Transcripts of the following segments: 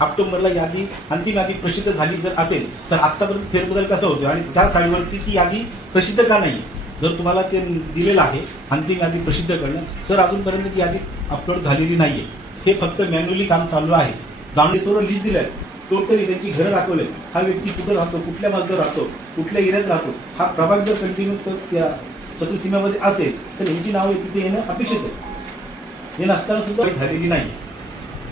ऑक्टोबरला यादी अंतिम यादी प्रसिद्ध झाली जर असेल तर आतापर्यंत फेरबदल कसा होतो आणि त्या साईडवरती ती यादी प्रसिद्ध का नाही? जर तुम्हाला ते दिलेलं आहे अंतिम यादी प्रसिद्ध करणं, सर अजूनपर्यंत ती यादी अपलोड झालेली नाहीये. हे फक्त मॅन्युअली काम चालू आहे. गावडेश्वर लिस्ट दिलंय, टोटली त्यांची घरं दाखवले, हा व्यक्ती कुठं राहतो, कुठल्या बाजूला राहतो, कुठल्या एरियात राहतो, हा प्रभाग जर कंटिन्यू त्या चतुर्सीमेमध्ये असेल तर यांची नावं तिथे येणं अपेक्षित आहे. हे नसताना सुद्धा झालेली नाही.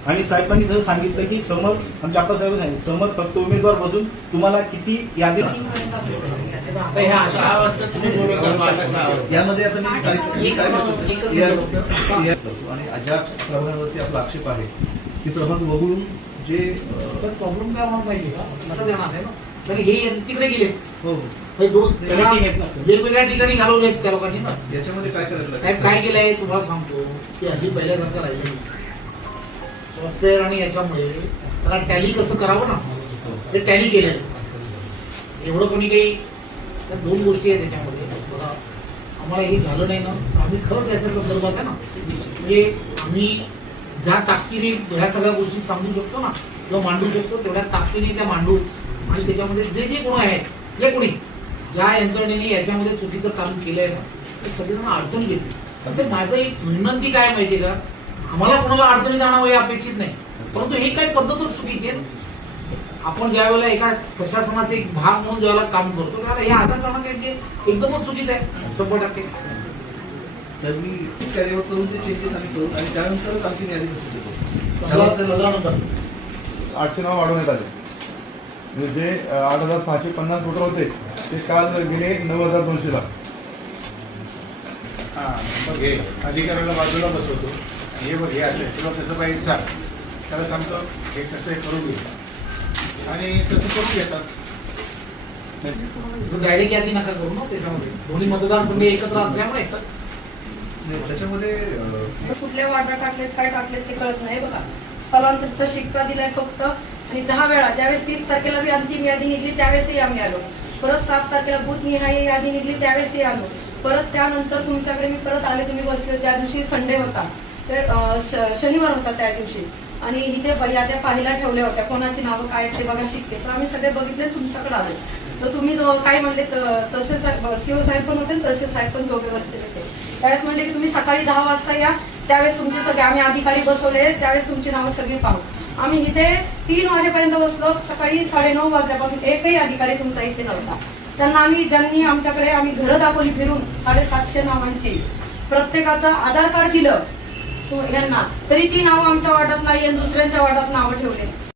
आणि साहेबांनी जसं सांगितलं की समोर आमच्या आपला साहेब सांगितलं समोर फक्त उमेदवार बसून तुम्हाला किती यादी यामध्ये आता मी आणि ज्या प्रभागावरती आपला आक्षेप आहे की प्रभाग वगळून जे प्रॉब्लेम काय मला माहिती का आता देणार आहे ना, तर हे तिकडे गेले. हो वेगवेगळ्या ठिकाणी घालवलेत त्या लोकांनी ना. याच्यामध्ये काय करायला काय केलंय तुम्हाला सांगतो की आधी पहिल्यासारखं राहिलं सॉफ्टवेअर आणि याच्यामुळे त्याला टॅली कसं करावं ना ते टॅली केलेलं एवढं कोणी काही त्या दोन गोष्टी आहेत त्याच्यामध्ये. बघा आम्हाला हे झालं नाही ना, आम्ही खरंच याच्या संदर्भात आहे ना म्हणजे आम्ही ज्या ताकदीने ह्या सगळ्या गोष्टी सांगू शकतो ना किंवा मांडू शकतो तेवढ्या ताकदीने त्या मांडू आणि त्याच्यामध्ये जे जे गुण आहेत जे कोणी ज्या यंत्रणेने याच्यामध्ये चुकीचं काम केलंय ना ते सगळेजण अडचणी घेतली. तर माझं एक विनंती काय माहितीये का, आम्हाला कोणाला अडचणी जाणं हे अपेक्षित नाही, परंतु ही काही पद्धतच चुकीची आहे. आपण ज्या वेळेला एका प्रशासनाचा एक भाग म्हणून ज्यावेळेला काम करतो त्याला हे आता करणं काही एकदमच चुकीचं आहे 100%. तर मी कॅरीवर करून ते चेंजेस आम्ही करू आणि त्यानंतरच आमची यादी प्रसिद्ध करू. 800 नाव वाढवण्यात आले. म्हणजे जे 8,650 वोटर होते ते काल गेले 9,200ला. मग हे अधिकाऱ्याला बाजूला बसवतो हे बघ हे असं तुला तसं पाहिजे सांग, त्याला सांगतो हे कसं करून घे आणि तसं करून घेतात. डायरेक्ट यादी नका करू ना त्याच्यामध्ये दोन्ही मतदारसंघ एकत्र असल्यामुळे त्याच्यामध्ये कुठल्या वाटा टाकलेत काय टाकलेत ते कळत नाही. बघा स्थलांतरितचा शिक्का दिलाय फक्त आणि 10 वेळा ज्यावेळेस 30 तारखेला बी अंतिम यादी निघली त्यावेळेसही आम्ही आलो, परत 7 तारखेला बूथनिहाय यादी निघली त्यावेळेसही आलो, परत त्यानंतर तुमच्याकडे मी परत आले, तुम्ही बसले ज्या दिवशी संडे होता ते शनिवार होता त्या दिवशी आणि इथे याद्या पाहायला ठेवल्या होत्या कोणाची नावं काय ते बघा शिकते, तर आम्ही सगळे बघितले तुमच्याकडे आले. तर तुम्ही काय म्हणले तहसील साहेब सीओ साहेब पण होते तहसील साहेब पण दोघे बसलेले होते. त्यावेळेस म्हणले की तुम्ही सकाळी 10 वाजता या, त्यावेळेस तुमचे सगळे आम्ही अधिकारी बसवले त्यावेळेस तुमची नावं सगळी पाहू. आम्ही इथे 3 वाजेपर्यंत बसलो, सकाळी 9:30 वाजल्यापासून एकही अधिकारी तुमचा इथे नव्हता. त्यांना आम्ही ज्यांनी आमच्याकडे आम्ही घरं दाखवली फिरून 750 नावांची, प्रत्येकाचं आधार कार्ड दिलं यांना, तरी ती नावं आमच्या वाटात नाही आणि दुसऱ्यांच्या वाटात नावं ठेवले.